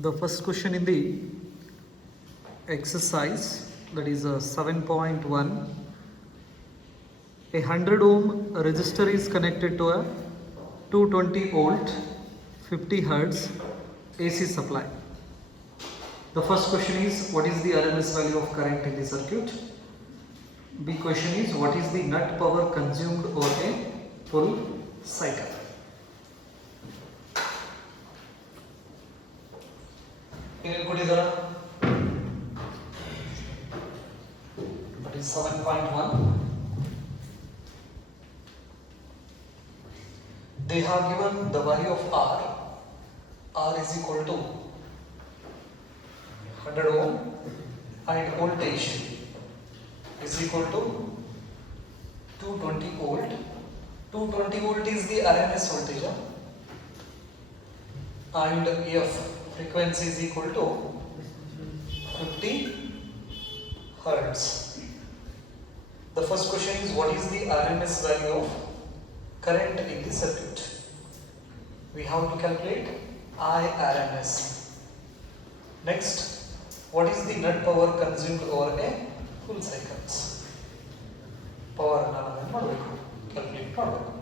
The first question in the exercise, that is 7.1. A 100 ohm resistor is connected to a 220 volt 50 hertz AC supply. The first question is, what is the RMS value of current in the circuit? B question is, what is the net power consumed over a full cycle? That is 7.1. They have given the value of R. R is equal to 100 ohm and voltage is equal to 220 volt. 220 volt is the RMS voltage, and F frequency is equal to 50 hertz. The first question is, what is the RMS value of current in the circuit? We have to calculate IRMS. Next, what is the net power consumed over a full cycles? Power calculate ಮಾಡಬೇಕು.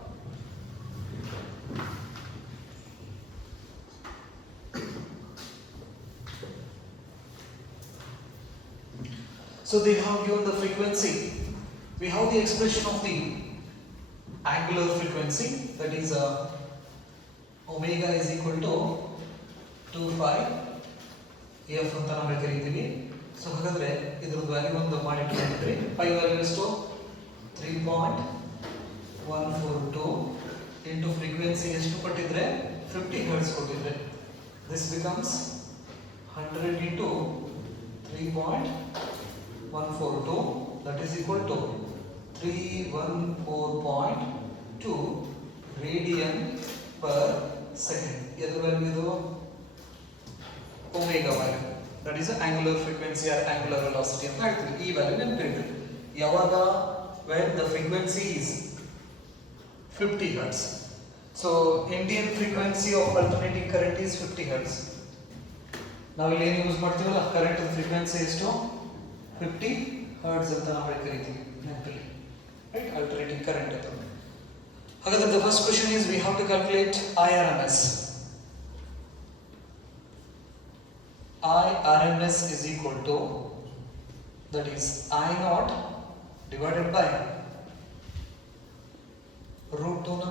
So they have given the frequency. We have the expression of the angular frequency, that is omega is equal to 2 pi f ಅಂತ ನಾವು ಕರೀತೀವಿ. So ಹಾಗಾದ್ರೆ ಇದರ value ಒಂದು ಮಾಡಿಟ್ಕೊಂಡ್ರೆ pi value ಎಷ್ಟು 3.142 into frequency ಎಷ್ಟು ಕೊಟ್ಟಿದ್ರೆ 50 hertz ಕೊಟ್ಟಿದ್ರೆ, this becomes 100 into 3.142, that is equal to 314.2 radian per second. Yadu value idu omega value, that is angular frequency or angular velocity anta ಹೇಳ್ತೀವಿ. ಈ value ನೆನಪಿಡಿ. ಯಾವಾಗ when the frequency is 50 hertz. So Indian frequency of alternating current is 50 hertz. ನಾವು ಇಲ್ಲಿ ಏನು use ಮಾಡ್ತೀವಲ್ಲ, current frequency ಎಷ್ಟು 50 hertz ಅಂತ ನಾವು ಕರೀತೀವಿ ನೆನಪಿಡಿ, right? Alternating current ಅಂತ. ಹಾಗಾದ್ರೆ the first question is, we have to calculate IRMS. IRMS is equal to, that is I naught divided by root 2 na.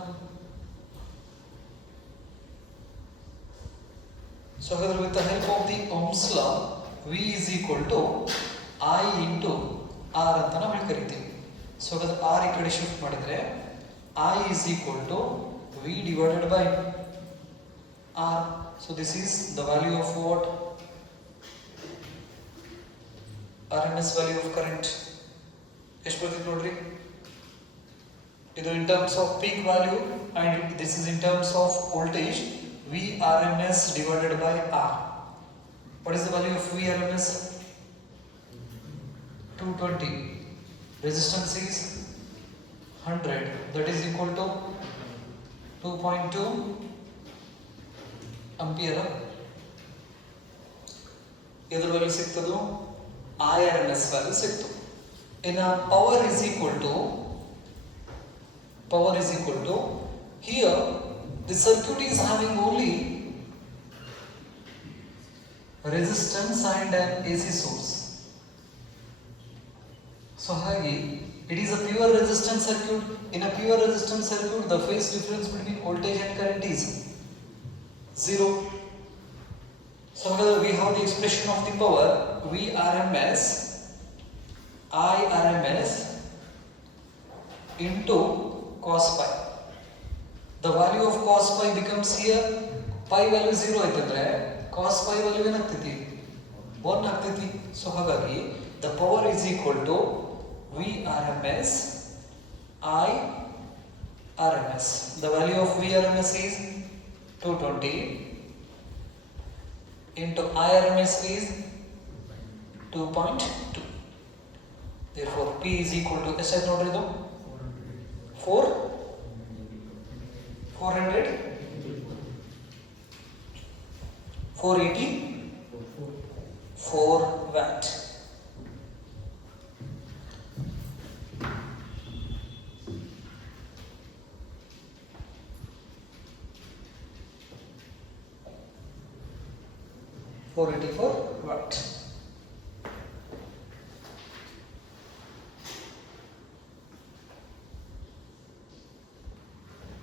So with the help of the Ohm's law, V is equal to I into R ಅಂತ ನಾವು ಕರೀತೀವಿ. So ಅದರ R ಈ ಕಡೆ shift ಮಾಡಿದ್ರೆ I is equal to V divided by R. So this is the value of what? RMS value of current. ಎಷ್ಟು ಬರ್ತದೆ ನೋಡ್ರಿ, ಇದು in terms of peak value and this is in terms of voltage. VRMS divided by R. What is the value of VRMS? 220. Resistance is 100. That is equal to 2.2 ampere. ಇದರ value ಸಿಗ್ತದೆ, IRMS value ಸಿಕ್ತು. ಇನ್ನು power is equal to here the circuit is having only resistance and an AC source. So it is a pure resistance circuit. In a pure resistance circuit, the phase difference between voltage and current is 0. So we have the expression of the power VRMS IRMS into cos pi. The value of cos pi becomes here, pi value 0 ಆಯ್ತಂದ್ರೆ cos pi value ಏನಾಗ್ತೈತಿ 1 ಆಗ್ತೈತಿ. So ಹಾಗಾಗಿ the power is equal to VRMS IRMS. The value of VRMS is 220 into IRMS is 2.2. Therefore P is equal to ಎಷ್ಟು ನೋಡ್ರಿ ಇದು 480 4 watt. Watt.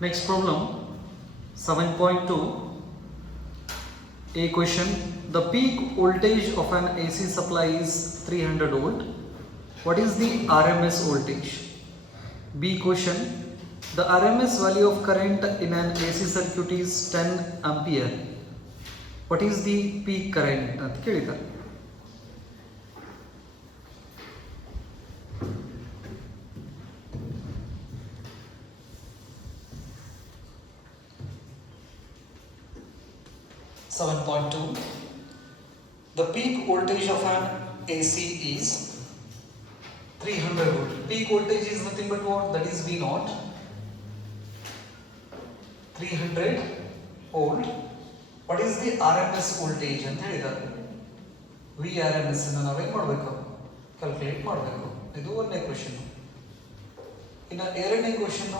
Next problem 7.2. A question. The peak voltage of an AC supply is 300 volt. What is the RMS voltage? B question. The RMS value of current in an AC circuit is 10 ampere. What is the peak current ಅಂತ ಕೇಳಿದ್ದಾರೆ. The peak voltage of an AC is 300 volt. Peak voltage is nothing but what? That is V naught. 300 volt. What is the RMS voltage ಅಂತ ಹೇಳಿದ್ದಾರೆ. V RMS ಅನ್ನು ನಾವು ಏನು ಮಾಡಬೇಕು? Calculate ಮಾಡಬೇಕು. ಇದು ಒಂದನೇ ಕ್ವೆಶ್ಚನ್. ಇನ್ನು ಎರಡನೇ question,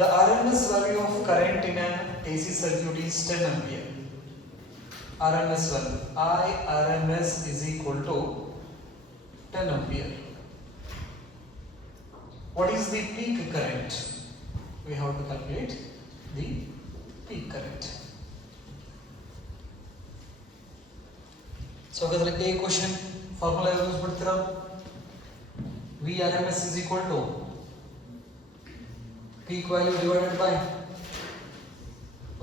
the RMS value of current in an AC circuit is 10 ampere. RMS value I RMS is equal to 10 ampere. What is the peak current? We have to calculate the peak current. So ಹಾಗಾದ್ರೆ A question formula use ಮಾಡ್ತೀರಾ? V RMS is equal to peak value divided by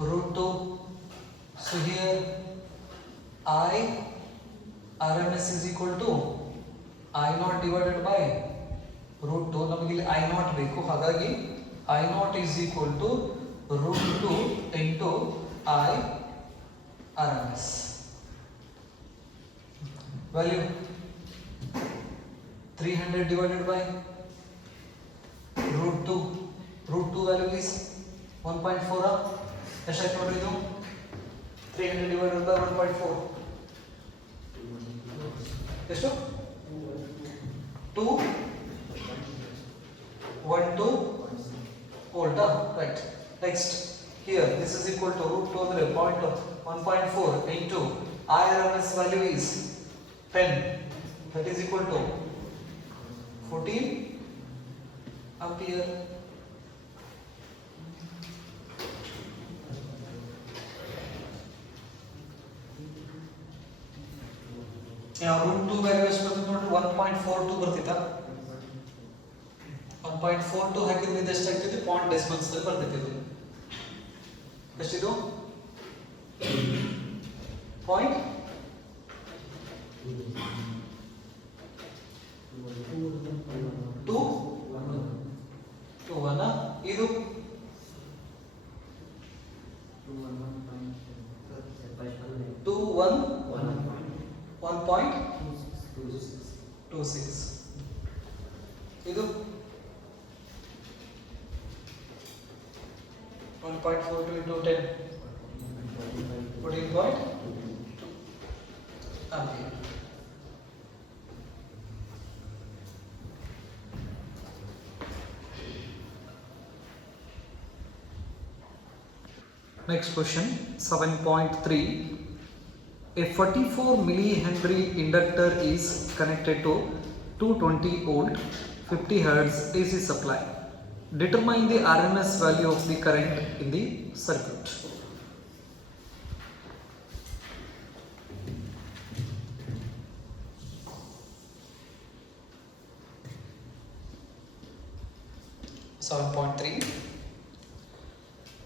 root 2. So here I RMS is equal to I naught divided by root 2. ನಮಗೆ ಇಲ್ಲಿ I naught ಬೇಕು, ಹಾಗಾಗಿ I naught is equal to root 2 into I RMS. Value 300 divided by root 2. Root 2 value is 1.4. ಎಷ್ಟಾಯ್ತು ನೋಡ್ರಿ ಇದು? 300 divided by 1.4 ಎಷ್ಟು? 212 volt. Right. Next, here this is equal to root 2 ಅಂದ್ರೆ 1.4 into I RMS value is 10. That is equal to 14 ampere. root 2 value ಎಷ್ಟು ಬರ್ತದೆ ನೋಡಿ? 1.42 ಬರ್ತಿತ್ತಾ? 1.42 ಹಾಕಿದ್ರೆ ಇದು ಎಷ್ಟಾಗ್ತಿದೆ? ಪಾಯಿಂಟ್ ಡೆಸಿಮಲ್ಸ್ ಅಲ್ಲಿ ಬರ್ತೈತೆ ಇದು. ಎಷ್ಟಿದು? ಪಾಯಿಂಟ್ 2 ಇದು 1.26 ಇದು 1.42 into 10 14.2 ampere. Next question 7.3. A 44 millihenry inductor is connected to 220 volt 50 Hz AC supply. Determine the RMS value of the current in the circuit.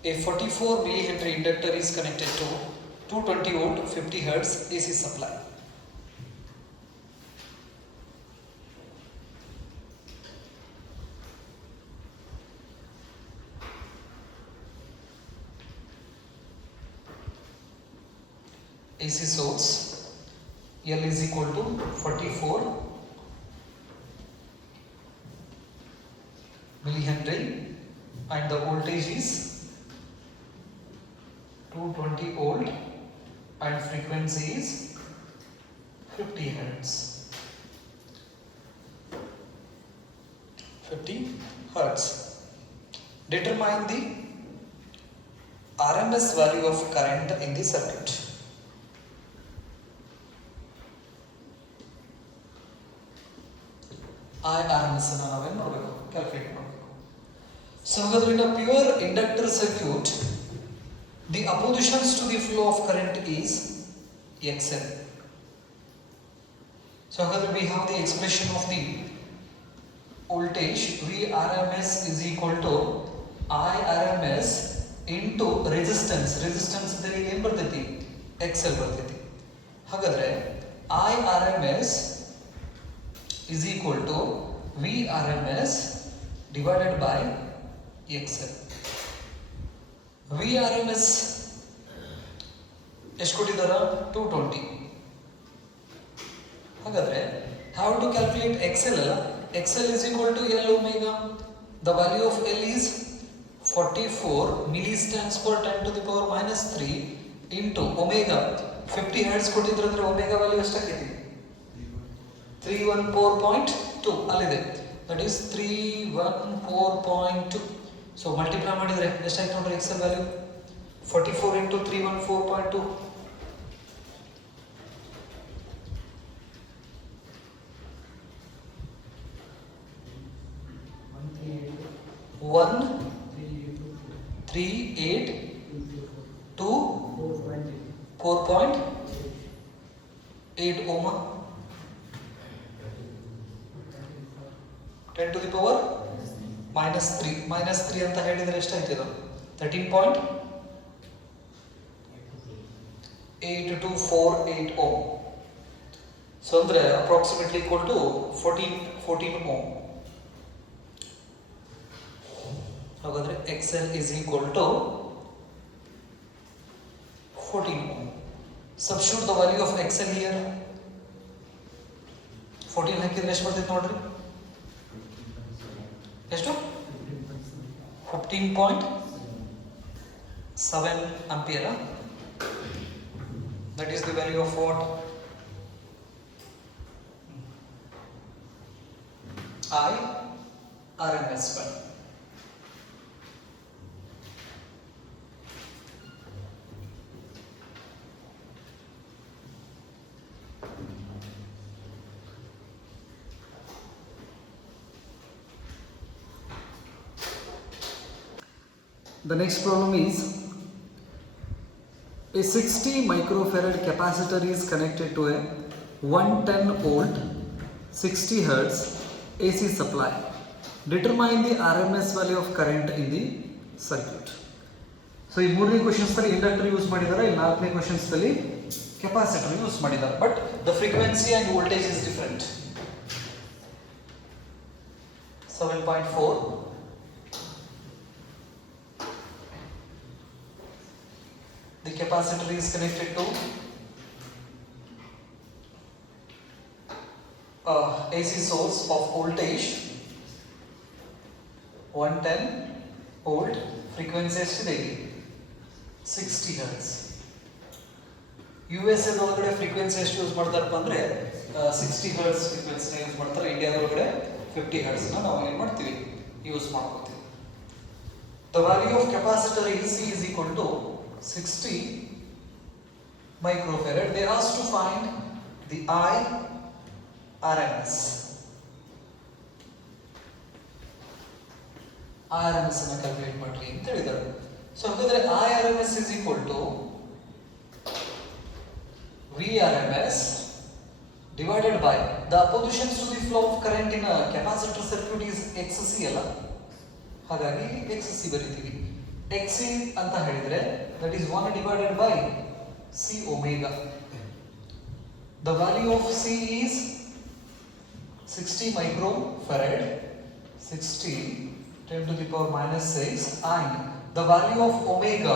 A 44 millihenry inductor is connected to 220 volt 50 Hz AC supply. AC source L is equal to 44 millihenry and the voltage is 220 volt and frequency is 50 hertz. 50 hertz. Determine the RMS value of current in the circuit. RMS ಅನ್ನು ನಾವೇನು ಮಾಡಬೇಕು, calculate ಮಾಡಬೇಕು. So in a pure inductor circuit, the oppositions to the flow of current is XL. So we have the expression of the voltage VRMS is equal to IRMS into resistance. Resistance ಅಂದರೆ ಏನು ಬರ್ತೈತಿ, XL ಬರ್ತೈತಿ. ಹಾಗಾದ್ರೆ IRMS is equal to VRMS divided by XL. VRMS ಎಷ್ಟು ಕೊಟ್ಟಿದ್ದಾರ, 220. ಹಾಗಾದ್ರೆ how to calculate XL ಅಲ್ಲ, XL is equal to L omega. The value of L is 44 millistands per 10 to the power minus 3 into omega. 50 hertz ಕೊಟ್ಟಿದ್ರಂದ್ರೆ omega value ಎಷ್ಟಾಗೈತಿ, 314.2 ಅಲ್ಲಿದೆ. That is 314.2. So multiply ಮಾಡಿದ್ರೆ ಎಷ್ಟಾಯ್ತು ನೋಡ್ರಿ XL value, 44 into 314.2. 138 4.8 ohm, 10 to the power minus 3 ಅಂತ ಹೇಳಿದ್ರೆ ಎಷ್ಟಾಯ್ತು, 13.8248 ohm. So ಅಂದ್ರೆ approximately equal to 14 ohm. ಹಾಗಾದ್ರೆ XL is equal to 14 ohm. Substitute the value of XL here. 14 ಹಾಕಿದ್ರೆ ಎಷ್ಟು ಬರ್ತೈತೆ ನೋಡ್ರಿ, ಎಷ್ಟು, 15.7 ampere. That is the value of what, IRMS value. The next problem is a 60 microfarad capacitor is connected to a 110 volt 60 hertz AC supply. Determine the RMS value of current in the circuit. So ಈ ಮೂರನೇ questions ಅಲ್ಲಿ inductor use ಮಾಡಿದ್ದಾರೆ, ಈ ನಾಲ್ಕನೇ questions ಅಲ್ಲಿ capacitor use ಮಾಡಿದ್ದಾರೆ. But the frequency and voltage is different. 7.4 the capacitor is connected to AC source of voltage 110 volt, frequency ಎಷ್ಟಿದೆ, 60 hertz. USA ಒಳಗಡೆ ಫ್ರೀಕ್ವೆನ್ಸಿ ಎಷ್ಟು ಯೂಸ್ ಮಾಡ್ತಾರಪ್ಪ ಅಂದ್ರೆ 60 hertz ಫ್ರೀಕ್ವೆನ್ಸಿ ಯೂಸ್ ಮಾಡ್ತಾರೆ. ಇಂಡಿಯಾದೊಳಗಡೆ 50 hertz ನ ನಾವು ಏನು ಮಾಡ್ತೀವಿ, ಯೂಸ್ ಮಾಡ್ಕೊತೀವಿ. The value of capacitor AC is equal to 60 microfarad. They asked to find the IRMS. IRMS ಅನ್ನು ಕ್ಯಾಲ್ಕುಲೇಟ್ ಮಾಡ್ರಿ ಅಂತ ಹೇಳಿದ್ದಾರೆ. ಸೊ ಹಾಗಾದ್ರೆ IRMS is equal to VRMS divided by the oppositions to the flow of current in a capacitor circuit is XC ಅಲ್ಲ, ಹಾಗಾಗಿ XC ಬರೀತೀವಿ. XC ಅಂತ ಹೇಳಿದ್ರೆ that is 1 divided by C omega. The value of C is 60 microfarad, 60 10 to the power minus 6, and the value of omega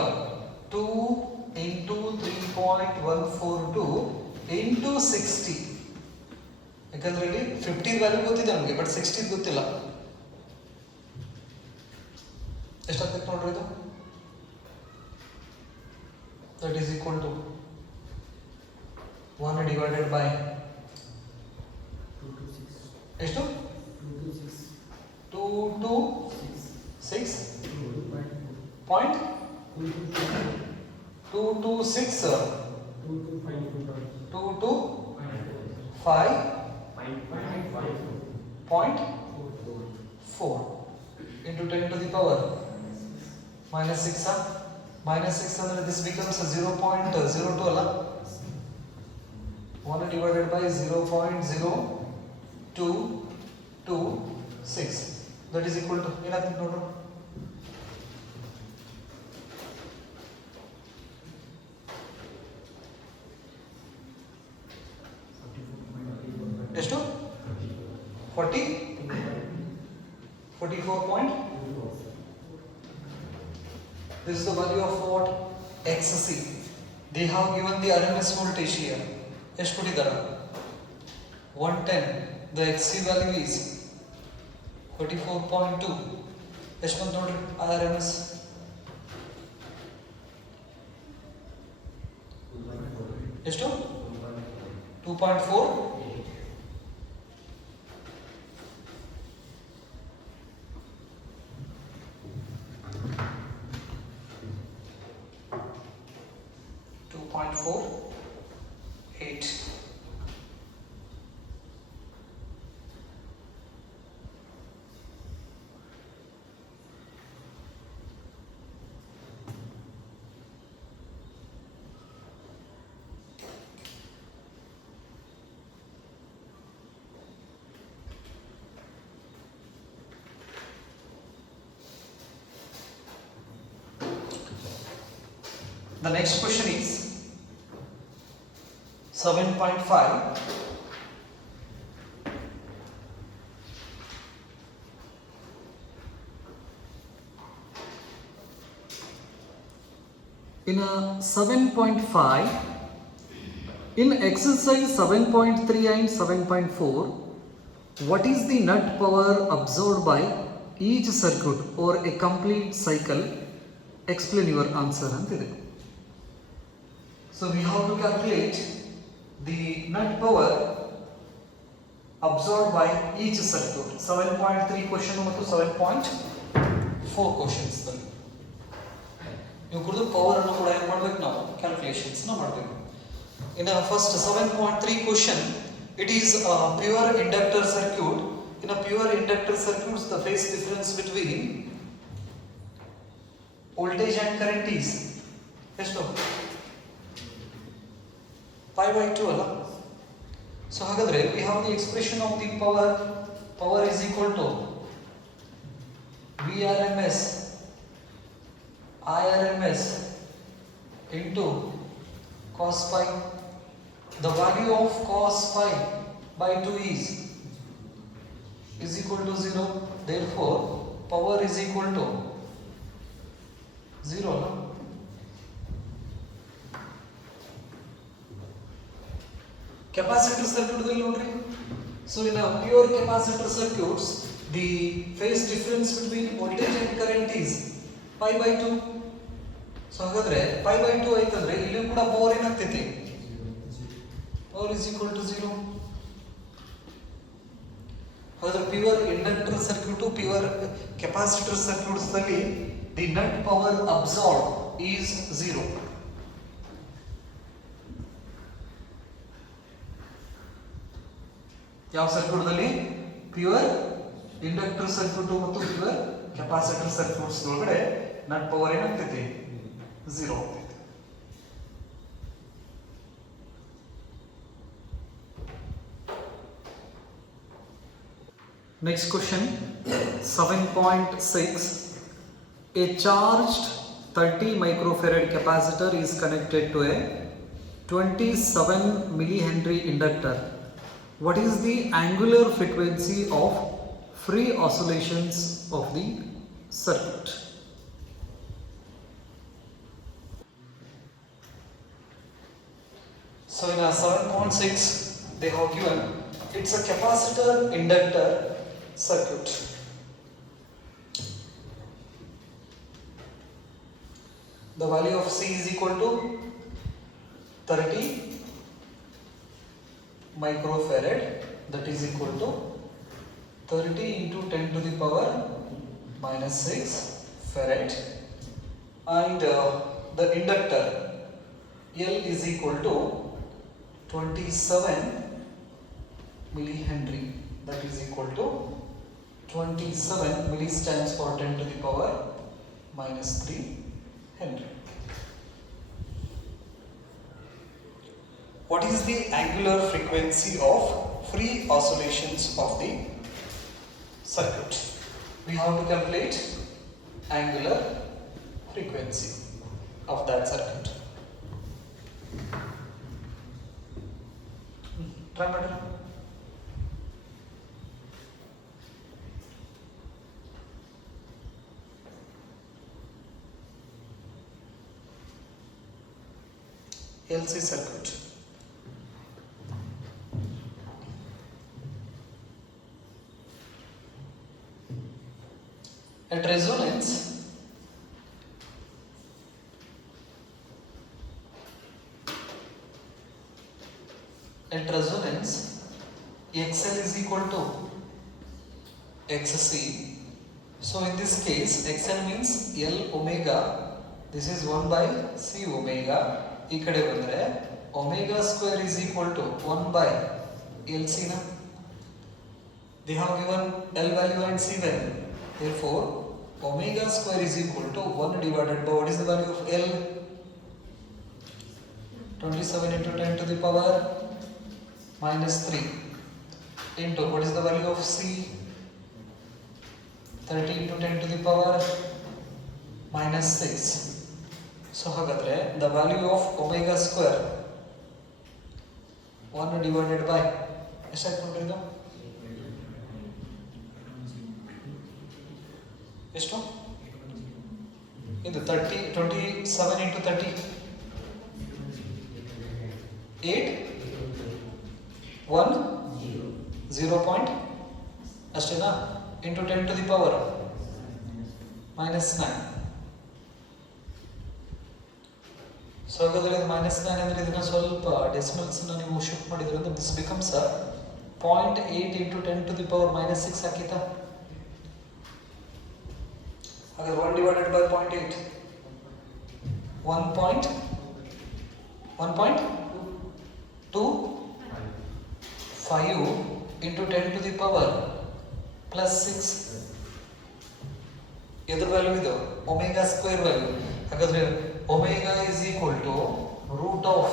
2 into 3.142 into 60. ಯಾಕಂದ್ರೆ ಇಲ್ಲಿ 50 value ಗೊತ್ತಿದೆ ನಮಗೆ, but 60 ಗೊತ್ತಿಲ್ಲ. ಎಷ್ಟಾಗ್ತದೆ ನೋಡ್ರಿ ಇದು, that is equal to 1 divided by ಎಷ್ಟು 2 to 6 point 2 to 6 2 to 5.4 into 10 to the power minus 6 minus 6 ಅಂದ್ರೆ this becomes 0.02 ಅಲ್ಲ 1 divided by 0.0226 that is equal to ಏನಾಗ್ತದೆ ನೋಡ್ರಿ ಎಷ್ಟು 44. This is the value of what? XC. They have given the RMS voltage here. ಎಷ್ಟು ಕೊಟ್ಟಿದ್ದಾರೆ 110. The XC value is 44.2. ಎಷ್ಟು ಬಂತು ನೋಡ್ರಿ RMS ಎಷ್ಟು 2.4. The next question is 7.5. In a 7.5, in exercise 7.3 and 7.4, what is the net power absorbed by each circuit or a complete cycle? Explain your answer antide. So we have to calculate the net power absorbed by each circuit. 7.3 question ಮತ್ತು 7.4 questions ದಲ್ಲಿ ನೀವು ಕುರಿತು power ಅನ್ನು ಕೂಡ ಏನು ಮಾಡಬೇಕು ನಾವು calculations ನ ಮಾಡಬೇಕು. In a first 7.3 question, it is a pure inductor circuit. In a pure inductor circuits, the phase difference between voltage and current is ಎಷ್ಟು pi by 2 ಅಲ್ಲ. ಸೊ ಹಾಗಾದ್ರೆ we have the expression of the power is equal to Vrms Irms into cos pi. The value of cos pi by 2 is equal to 0. Therefore power is equal to 0 no? Capacitor circuit ದಲ್ಲಿ ನೋಡ್ರಿ. So in a pure capacitor circuits, the phase difference between voltage and current is pi by 2. So ಹಾಗಾದ್ರೆ pi by 2 ಆಯ್ತಂದ್ರೆ ಇಲ್ಲಿ ಕೂಡ power ಏನಾಗ್ತೈತಿ power is equal to 0. ಹಾಗಾದ್ರೆ pure inductor circuit pure capacitor circuits ದಲ್ಲಿ the net power absorbed is 0. ಯಾವ circuit ದಲ್ಲಿ pure inductor circuit ಮತ್ತು ಪ್ಯೂರ್ ಕೆಪಾಸಿಟರ್ ಸರ್ಕ್ಯೂಟ್ಸ್ ಒಳಗಡೆ ನೆಟ್ ಪವರ್ ಏನಾಗ್ತೈತಿ 0 ಆಗ್ತೈತಿ. Next question 7.6. A charged 30 microfarad capacitor is connected to a 27 millihenry inductor. What is the angular frequency of free oscillations of the circuit? So in a 7.6 they have given it's a capacitor inductor circuit. The value of C is equal to 30 microfarad, that is equal to 30 into 10 to the power minus 6 farad, and the inductor L is equal to 27 millihenry, that is equal to 27 milli stands for 10 to the power minus 3 Henry. What is the angular frequency of free oscillations of the circuit? We have to calculate angular frequency of that circuit. Try madam. LC circuit. At resonance, XL is equal to XC. So in this case, XL means L omega. This is 1 by C omega. ಈ ಕಡೆ ಬಂದ್ರೆ omega square is equal to 1 by LC na. They have given L value and C value. Therefore, omega square is equal to 1 divided by, what is the value of L? 27 into 10 to the power minus 3 into, what is the value of C? 30 into 10 to the power minus 6. So ಹಾಗಾದ್ರೆ the value of omega square 1 divided by ಎಷ್ಟಾಯ್ತು ನೋಡ್ರಿ ಇದು? ಎಷ್ಟು? ಇದು 27 into 30 8 1 0 point ಅಷ್ಟೇನಾ into 10 to the power minus 9. So ಹಾಗಾದ್ರೆ minus 9 ಅಂದ್ರೆ ಇದನ್ನ ಸ್ವಲ್ಪ ಡೆಸಿಮಲ್ಸ್ ನೀವು ಶಿಫ್ಟ್ ಮಾಡಿದ್ರೆ ಅಂದ್ರೆ this becomes a 0.8 into 10 to the power minus 6 ಹಾಕಿತಾ? ಹಾಗಾದ್ರೆ 1 divided by 0.8 1.25 into 10 to the power plus 6. ಎದ್ರ ವ್ಯಾಲ್ಯೂ ಇದು? Omega square value. ಹಾಗಾದ್ರೆ omega is equal to root of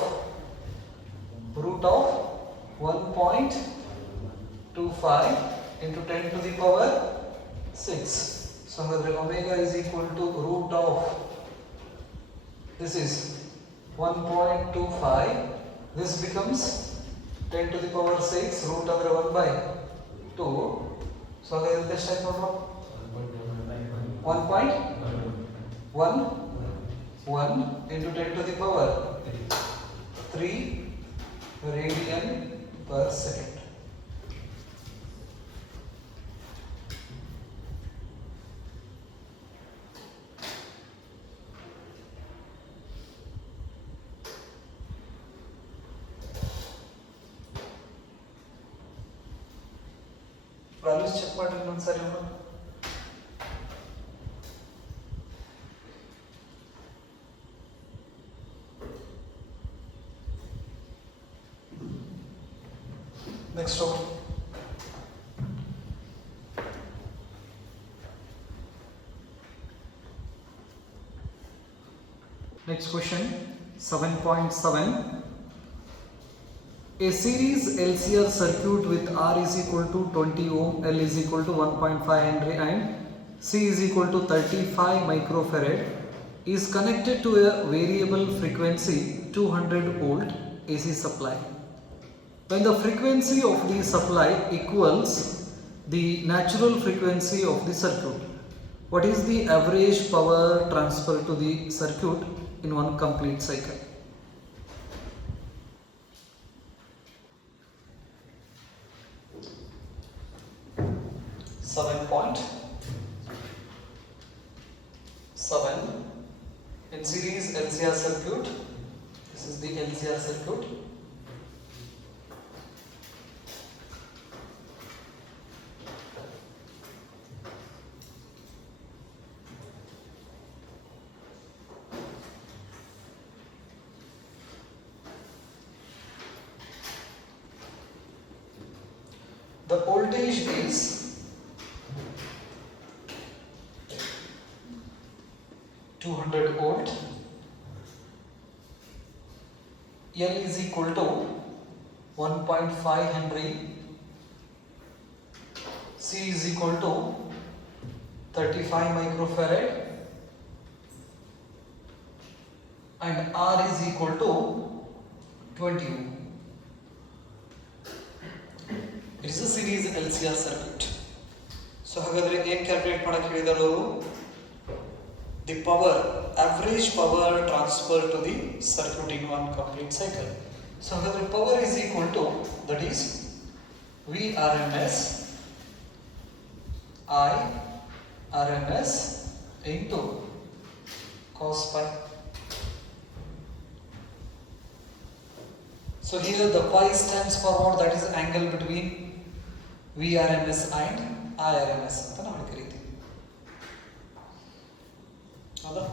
1.25 into 10 to the power 6. So omega is equal to root of, this is 1.25, this becomes 10 to the power 6, root of 1 by 2. So this type of 1.11 into 10 to the power 3 radian per second. Values check ಮಾಡಿ ಒಂದ್ಸರಿ ಒಮ್ಮೆ. Next row. Next question 7.7. A series LCR circuit with R is equal to 20 ohm, L is equal to 1.5 Henry and C is equal to 35 microfarad is connected to a variable frequency 200 volt AC supply. When the frequency of the supply equals the natural frequency of the circuit, what is the average power transfer to the circuit in one complete cycle? .7 in series LCR circuit. This is the LCR circuit. the voltage is 200 volt. L is equal to 1.5 Henry. C is equal to 35 microfarad. And R is equal to 20 ohm. It is a series LCR circuit. So ಹಾಗಾದ್ರೆ ಏನು calculate ಮಾಡಕ್ಕೆ ಹೇಳಿದಾರೆ ಅವರು? The power, average power transfer to the circuit in one complete cycle. So the power is equal to, that is Vrms I RMS into cos pi. So here the pi stands for what? That is angle between Vrms and IRMS ಅಂತ ನಾವು ಕರೀತೀವಿ. ಹೌದಾ?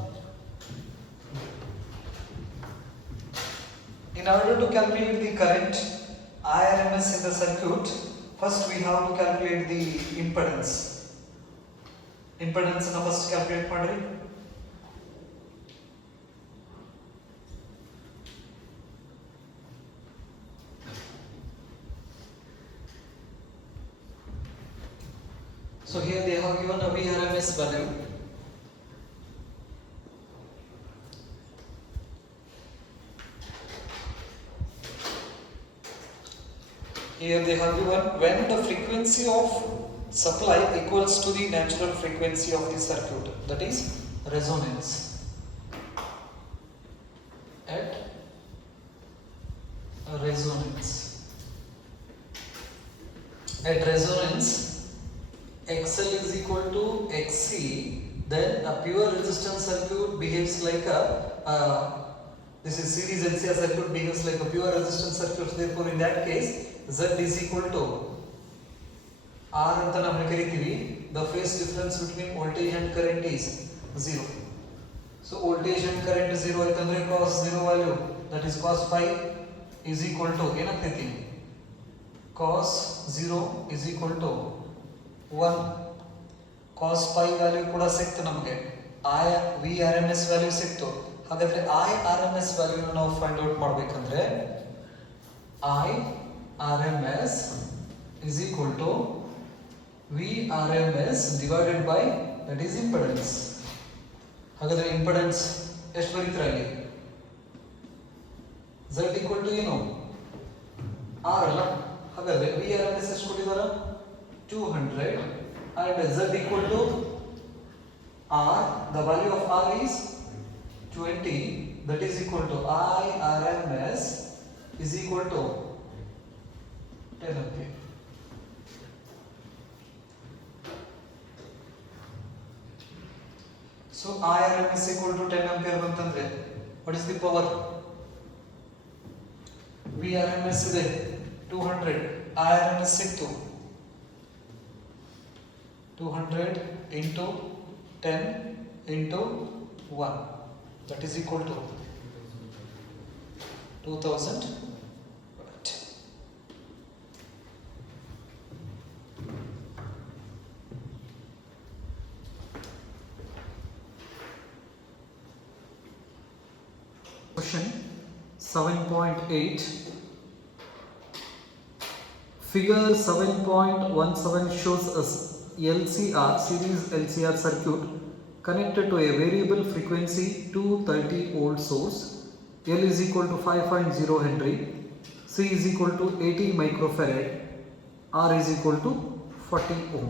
In order to calculate the current IRMS in the circuit, first we have to calculate the impedance. Impedance na first calculate ಮಾಡ್ರಿ. So here they have given a Vrms value. Here they have given when the frequency of supply equals to the natural frequency of the circuit, that is resonance. At resonance. At resonance, XL is equal to XC, then a pure resistance circuit behaves like a this is series LCR circuit behaves like a pure resistance circuit. Therefore, in that case, Z is equal to R anta namu ಕರೀತೀವಿ. The phase difference between voltage and current is 0. So voltage and current 0 ಆಯ್ತಂದ್ರೆ cos 0 value, that is cos pi is equal to ಏನಾಗ್ತೈತಿ? Cos 0 is equal to 1. Cos pi value ಕೂಡ ಸಿಕ್ತು ನಮಗೆ. I Vrms value ಸಿಕ್ತು. ಹಾಗಾದ್ರೆ IRMS value ನಾವು find out ಮಾಡಬೇಕಂದ್ರೆ IRMS is equal to Vrms divided by, that is impedance. ಹಾಗಾದ್ರೆ impedance ಎಷ್ಟು ಬರೀತೀರಾ ಇಲ್ಲಿ? Z equal to ಏನು? R ಅಲ್ಲ? ಹಾಗಾದ್ರೆ Vrms ಎಷ್ಟು ಕೊಟ್ಟಿದಾರ? 200 and Z equal to R, the value of R is 20, that is equal to IRMS is equal to 10 ampere. So IRMS equal to 10 ampere bantandre what is the power? Vrms ಇದೆ 200, IRMS ಸಿಕ್ತು 200 into 10 into 1, that is equal to 2000 watt. Question 7.8. Figure 7.17 shows us LCR, series LCR circuit connected to a variable frequency 230 volt source. L is equal to 5.0 Henry, C is equal to 80 microfarad, R is equal to 40 ohm.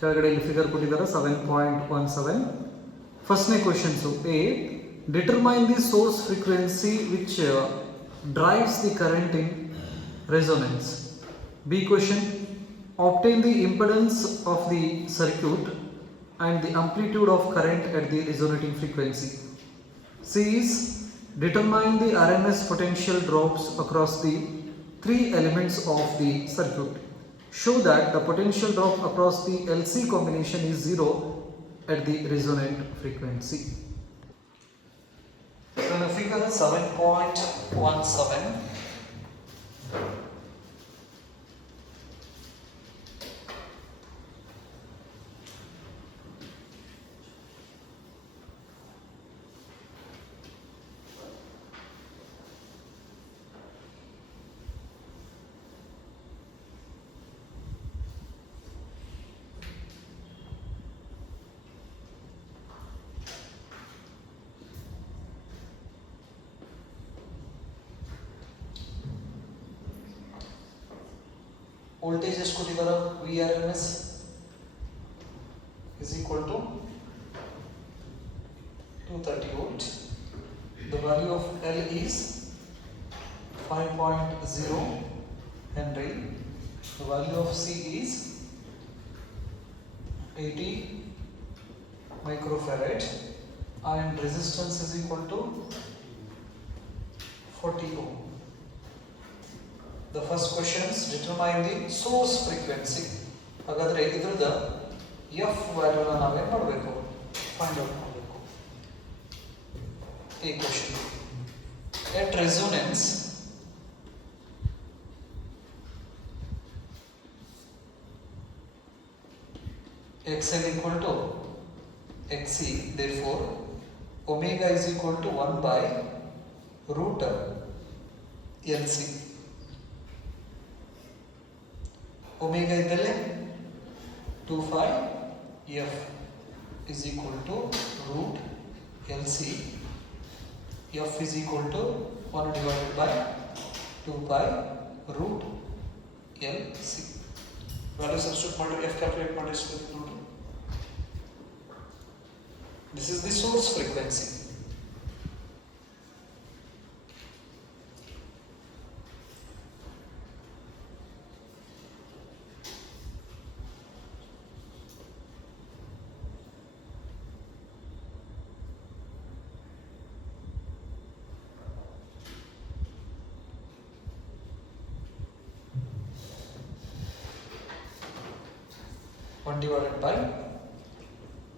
ಕೆಳಗಡೆ ಇಲ್ಲಿ figure ಕೊಟ್ಟಿದ್ದಾರೆ 7.17. ಫಸ್ಟ್ನೇ questions. A, determine the source frequency which drives the current in resonance. B question, obtain the impedance of the circuit and the amplitude of current at the resonating frequency. C is determine the RMS potential drops across the three elements of the circuit. Show that the potential drop across the LC combination is 0 at the resonant frequency. So in the figure 7.17, voltage ಎಷ್ಟು ಕೊಟ್ಟಿದ್ದಾರೆ VRMS is equal to 230 volt. The value of L is 5.0 Henry. The value of C is 80 microfarad and resistance is equal to 40 ohm. The first questions determine the source frequency. ಹಾಗಾದ್ರೆ ಇದರದ F value ನ ನಾವೇನು ಮಾಡಬೇಕು find out ಮಾಡಬೇಕು. A question. At resonance XL equal to XC, therefore omega is equal to 1 by root LC. Omega ಇದ್ದಲ್ಲಿ 2 pi F is equal to root LC. F is equal to 1 divided by 2 pi root LC. Value substitute ಮಾಡಿ F calculate ಮಾಡಿ ಎಷ್ಟು ಬರುತ್ತೆ ನೋಡಿ. This is the source frequency. One divided by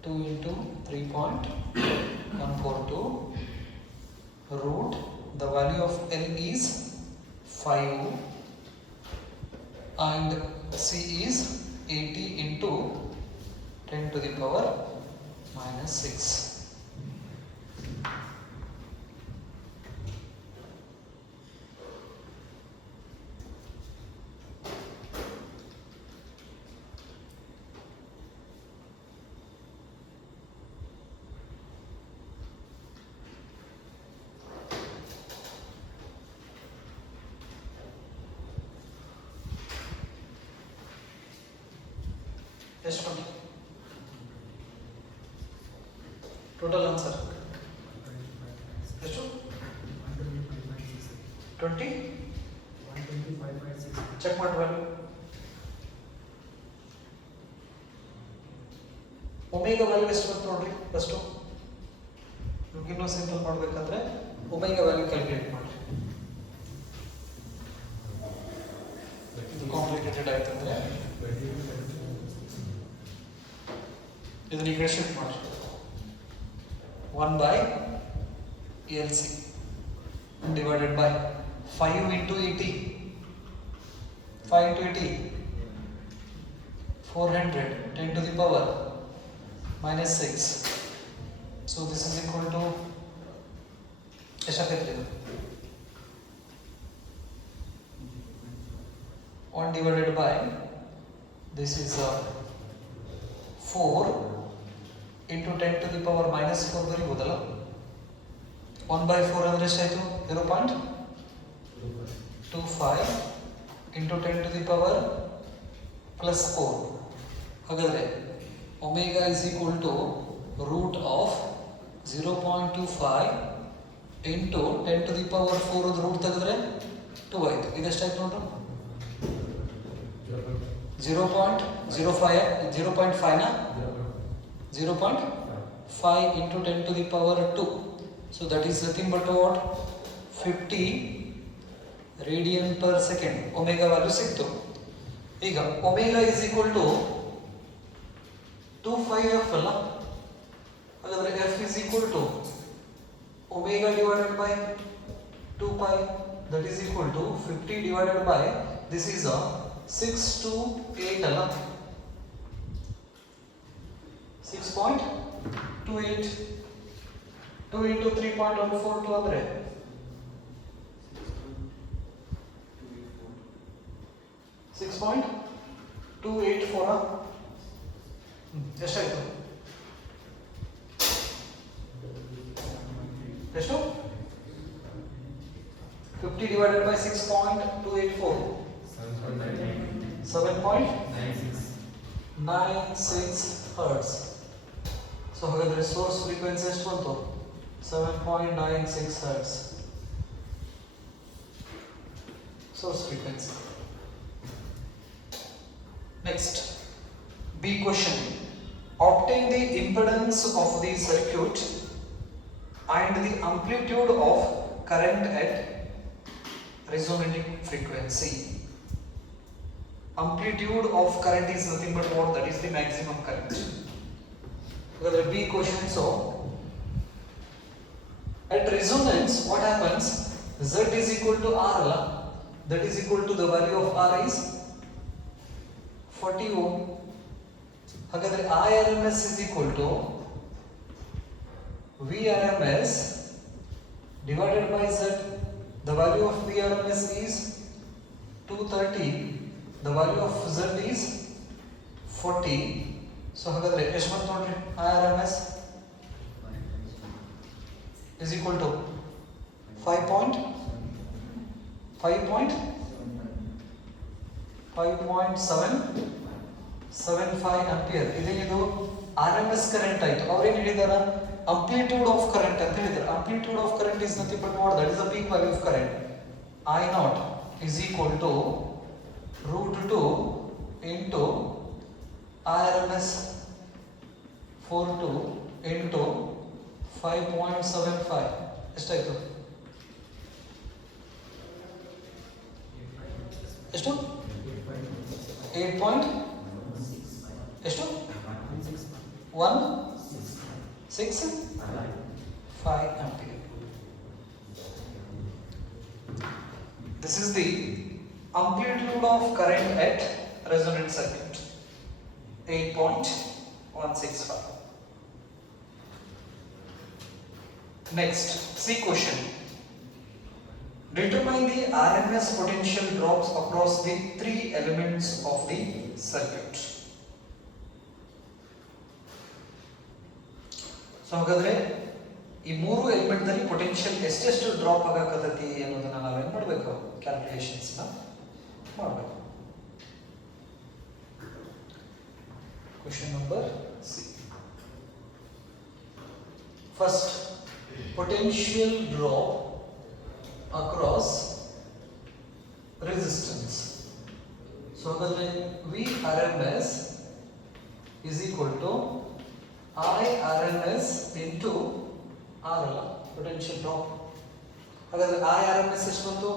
2 into 3.142 root, the value of L is 5 and C is 80 into 10 to the power minus 6. ಎಷ್ಟು ಬಂತು total answer ಎಷ್ಟು 20 check ಮಾಡಿ value omega value ಎಷ್ಟು ಬಂತು ನೋಡ್ರಿ ಫಸ್ಟ್ ನಿಮ್ಗೆ ಇನ್ನೂ ಸಿಂಪಲ್ ಮಾಡಬೇಕಂದ್ರೆ ಒಮೆಗಾ ವ್ಯಾಲ್ಯೂ ಕ್ಯಾಲ್ಕುಲೇಟ್ ಮಾಡ್ರಿ ಇದು ಕಾಂಪ್ಲಿಕೇಟೆಡ್ ಆಯ್ತಂದ್ರೆ ಇದನ್ನ ಈ ಕಡೆ ಶಿಫ್ಟ್ ಮಾಡಿ 1 by LC divided by 5 into 80 5 into 80 400 10 to the power minus 6. So this is equal to ಎಷ್ಟಾಗತ್ತೆ 1 divided by this is 4 into 10 to the power minus 4 ಬರೀಬಹುದಲ್ಲ 1 by 4 ಅಂದ್ರೆ ಎಷ್ಟಾಯ್ತು 0.25 into 10 to the power plus 4. ಹಾಗಾದ್ರೆ omega is equal to root of 0.25 into 10 to the power 4 root ತೆಗೆದ್ರೆ 2 ಆಯ್ತು. ಇದೆಷ್ಟಾಯ್ತು ನೋಡ್ರಿ 0.05 ನ 0.5 into 10 to the power 2. So that is nothing but what 50 radian per second. Omega value ಸಿಕ್ತು. ಈಗ omega is equal to 2πf ಅಲ್ಲ, ಹಾಗಾದ್ರೆ f is equal to omega divided by 2 pi, that is equal to 50 divided by this is a 6 to 8 ಅಲ್ಲ 6.28 2 into 3.142 ಅಂದ್ರೆ 6.284 ಎಷ್ಟಾಯ್ತು ಎಷ್ಟು 50 divided by 6.284 7.96 hertz. So ಹಾಗಾದ್ರೆ source frequency ಎಷ್ಟು ಬಂತು? 7.96 hertz. Source frequency. Next, B question. Obtain the impedance of the circuit and the amplitude of current at resonating frequency. Amplitude of current is nothing but what? That is the maximum current. The B question. So at resonance, what happens? Z is equal to R. That is equal to the value of R is 40 ohm. ಹಾಗಾದ್ರೆ IRMS is equal to VRMS divided by Z. The value of VRMS is 230. The value of Z is 40. So ಹಾಗಾದ್ರೆ ಎಷ್ಟು ಬಂತು ನೋಡ್ರಿ? IRMS is equal to 5.75 ampere. ಇದು RMS current ಆಯ್ತು. ಅವ್ರು ಏನು ಹೇಳಿದಾರ? Amplitude of current ಅಂತ ಹೇಳಿದ್ರು. Amplitude of current is nothing but what? That is the peak value of current. I naught is equal to root 2 into IRMS 42 into 5.75. ಎಷ್ಟಾಯ್ತು? ಎಷ್ಟು? 8 point ಎಷ್ಟು? 165 ampere. This is the amplitude of current at resonant circuit. 8.165. Next, C question. Determine the RMS potential drops across the three elements of the circuit. So ಹಾಗಾದ್ರೆ ಈ ಮೂರು element ನಲ್ಲಿ potential ಎಷ್ಟೆಷ್ಟು drop ಆಗಕತ್ತೈತಿ ಅನ್ನೋದನ್ನ ನಾವೇನ್ ಮಾಡಬೇಕು? ಕ್ಯಾಲ್ಕುಲೇಷನ್ಸ್ ನ ಮಾಡಬೇಕು. Question number C. First, potential drop across resistance. So VRMS is equal to IRMS into RL, potential drop. ಹಾಗಾದ್ರೆ IRMS ಎಷ್ಟು ಬಂತು?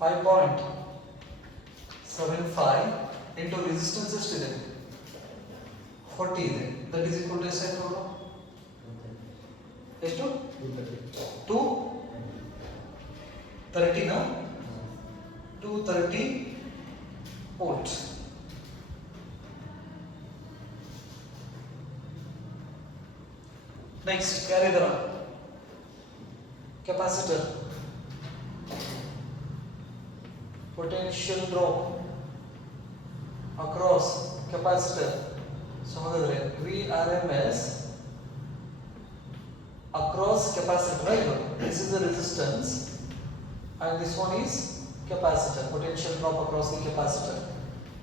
5.75 into resistance ಎಷ್ಟಿದೆ? 40 ಇದೆ. That is equal to ಎಷ್ಟು ನೋಡು? ಎಷ್ಟು? 230 ನ 230 volts. Next, carry the capacitor. Potential drop across capacitor. So ಹಾಗಾದ್ರೆ VRMS across capacitor, right? This is the resistance and this one is capacitor. Potential drop across the capacitor,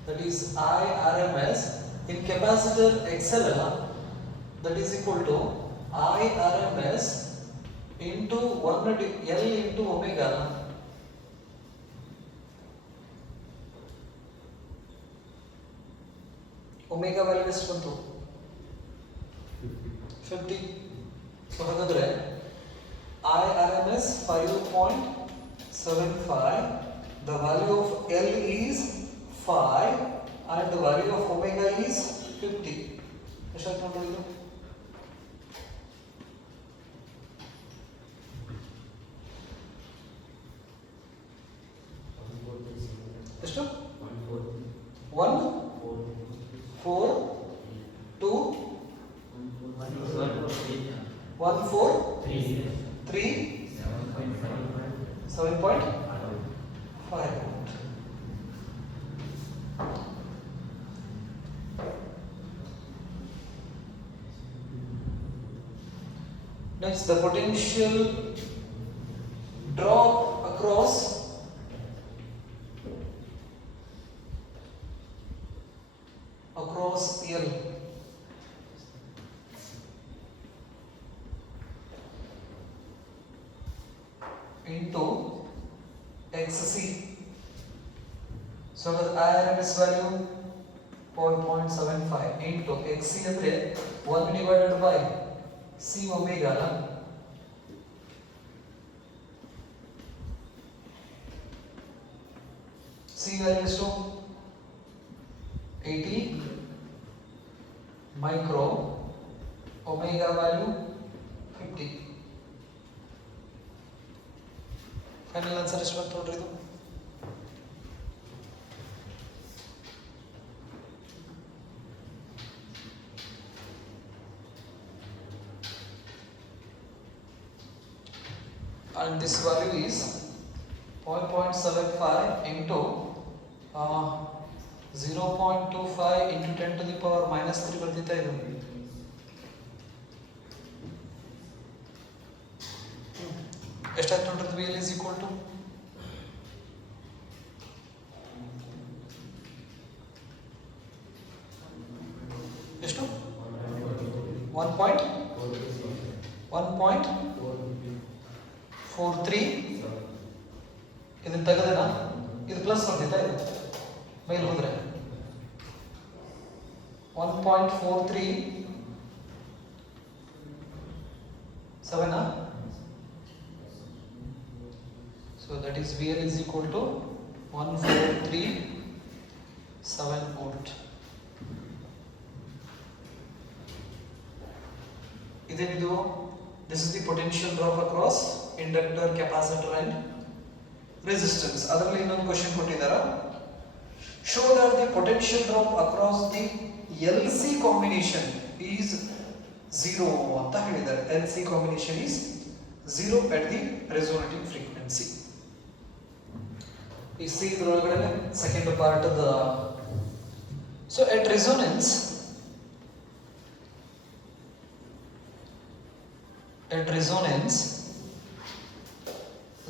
that is IRMS in capacitor XL, that is equal to IRMS into 1 L into omega. Omega value ಎಷ್ಟು ಬಂತು? 50. So ಹಾಗಾದ್ರೆ IRMS 5.75, the value of L is 5 and the value of omega is 50. ಎಷ್ಟಾಯ್ತು ನೋಡ್ರಿ ಇದು? ಎಷ್ಟು? 1 4 2 1 4 3 7.5. Next, the potential drop across into XC. So the RMS value 4.75 into XC ಅಂದ್ರೆ 1 divided by C omega ಅಲ್ಲ. C value is 80 micro, omega value 50. Final answer ಎಷ್ಟು ಬಂತು ನೋಡ್ರಿ ಇದು. And this value is 4.75 into 0.25 into 10 to the power minus 3 ಬರ್ತಿತ್ತಾ ಇದು. ಎಷ್ಟಾಯ್ತು ನೋಡ್ರಿ VL is equal to ಎಷ್ಟು 1.43 ಇದನ್ನ ತೆಗೆದನ ಇದು ಪ್ಲಸ್ ಬರ್ತಿತ್ತಾ ಇದು ಮೇಲೆ ಹೋದ್ರೆ 1.43 7 so that is VL is equal to 1437 volt. ಇದೇನಿದು this is the potential drop across inductor, capacitor and resistance. ಅದರಲ್ಲಿ ಇನ್ನೊಂದು ಕ್ವೆಶ್ಚನ್ ಕೊಟ್ಟಿದ್ದಾರೆ, show that the potential drop across the LC combination is 0 ಅಂತ ಹೇಳಿದ್ದಾರೆ. LC combination is 0 at the resonating frequency. ಈ C ಇದರೊಳಗಡೆ second part ಅದ. So at resonance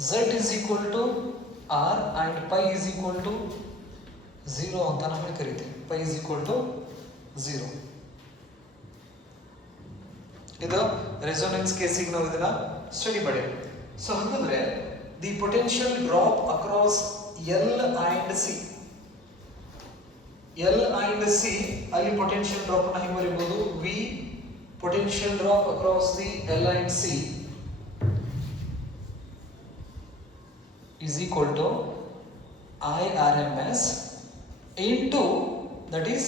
Z is equal to R and pi is equal to 0 ಅಂತ ನಾವು ಕರೀತೀವಿ. pi is equal to 0. ಇದು resonance ಕೇಸಿಗೆ ನಾವು ಇದನ್ನ ಸ್ಟಡಿ ಮಾಡಿ. ಸೊ ಹಾಗಾದ್ರೆ the potential drop across L and C. L and C ಅಲ್ಲಿ ಪೊಟೆನ್ಷಿಯಲ್ ಡ್ರಾಪ್ ಅನ್ನು ಹೇಗೆ ಬರೆಯಬಹುದು? V potential drop across the L and C is equal to I RMS into that is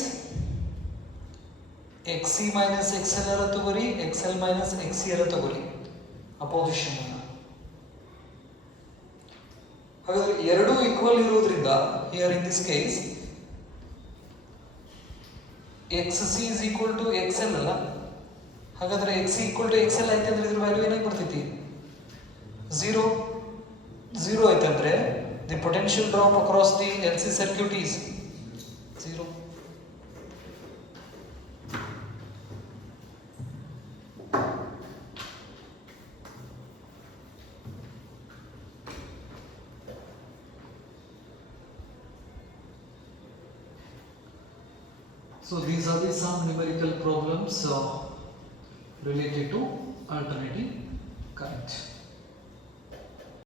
XC minus XL ಅರ ತಗೋರಿ, XL minus XC ಅರ ತಗೋರಿ opposition ಅನ್ನು. ಹಾಗಾದ್ರೆ ಎರಡು ಈಕ್ವಲ್ ಇರೋದ್ರಿಂದ here in this case XC is equal to XL ಅಲ್ಲ. ಹಾಗಾದ್ರೆ XC equal to XL ಆಯ್ತು ಅಂದ್ರೆ ಇದ್ರ ವ್ಯಾಲ್ಯೂ ಏನಾಗಿ ಬರ್ತೈತಿ? 0 ಆಯ್ತು ಅಂದ್ರೆ the potential drop across the LC circuit is 0. So these are the some numerical problems related to alternating current.